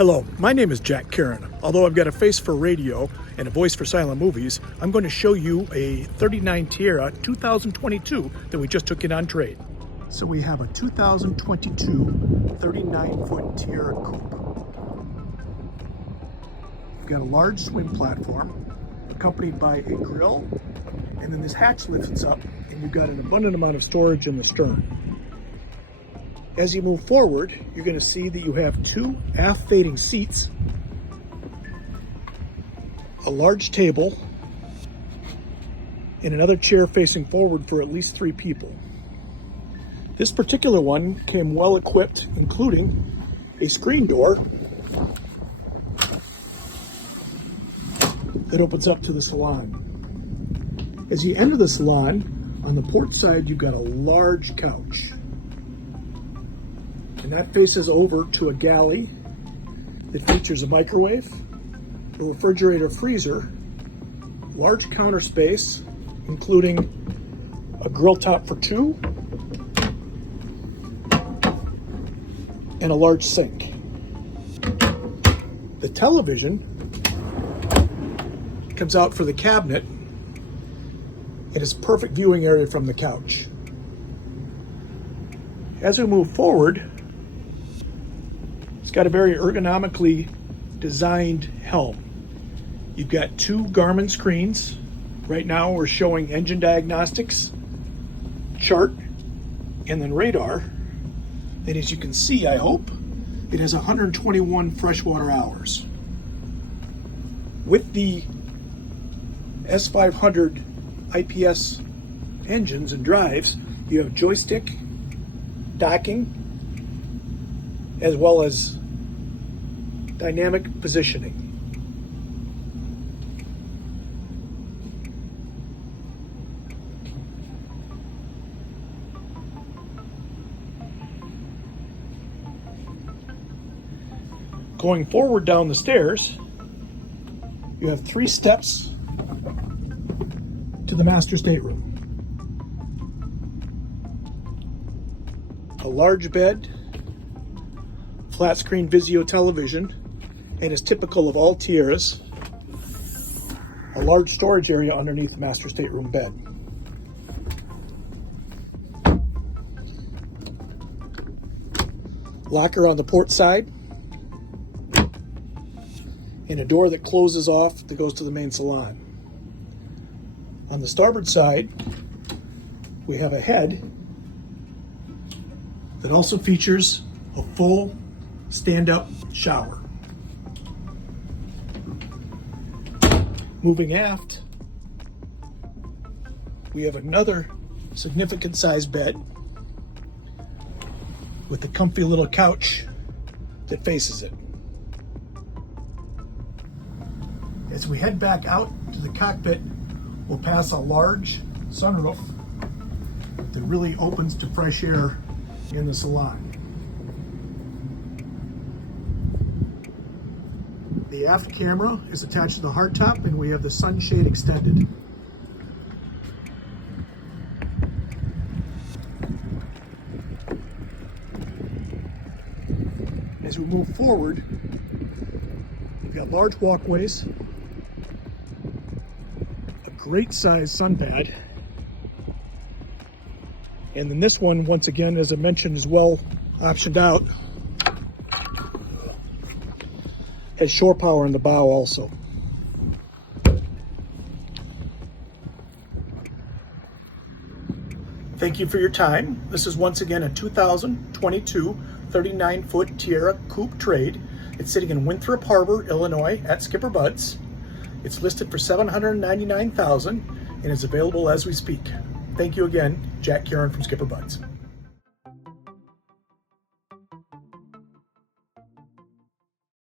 Hello, my name is Jack Karen. Although I've got a face for radio and a voice for silent movies, I'm going to show you a 39 Tiara 2022 that we just took in on trade. So we have a 2022 39-foot Tiara Coupe. We've got a large swim platform accompanied by a grill, and then this hatch lifts up and you've got an abundant amount of storage in the stern. As you move forward, you're going to see that you have two aft-facing seats, a large table, and another chair facing forward for at least 3 people. This particular one came well equipped, including a screen door that opens up to the salon. As you enter the salon, on the port side, you've got a large couch. And that faces over to a galley that features a microwave, a refrigerator freezer, large counter space, including a grill top for 2, and a large sink. The television comes out for the cabinet. It is perfect viewing area from the couch. As we move forward, it's got a very ergonomically designed helm. You've got 2 Garmin screens. Right now we're showing engine diagnostics, chart, and then radar. And as you can see, I hope, it has 121 freshwater hours. With the S500 IPS engines and drives, you have joystick, docking, as well as dynamic positioning. Going forward down the stairs, you have 3 steps to the master stateroom. A large bed, flat screen Vizio television, and is typical of all Tiaras, a large storage area underneath the master stateroom bed. Locker on the port side, and a door that closes off that goes to the main salon. On the starboard side, we have a head that also features a full stand-up shower. Moving aft, we have another significant sized bed with a comfy little couch that faces it. As we head back out to the cockpit, we'll pass a large sunroof that really opens to fresh air in the salon. The aft camera is attached to the hardtop, and we have the sunshade extended. As we move forward, we've got large walkways, a great sized sun pad, and then this one, once again, as I mentioned, is well optioned out. Has shore power in the bow also. Thank you for your time. This is once again a 2022 39-foot Tiara Coupe trade. It's sitting in Winthrop Harbor, Illinois at SkipperBud's. It's listed for $799,000 and is available as we speak. Thank you again, Jack Karen from SkipperBud's.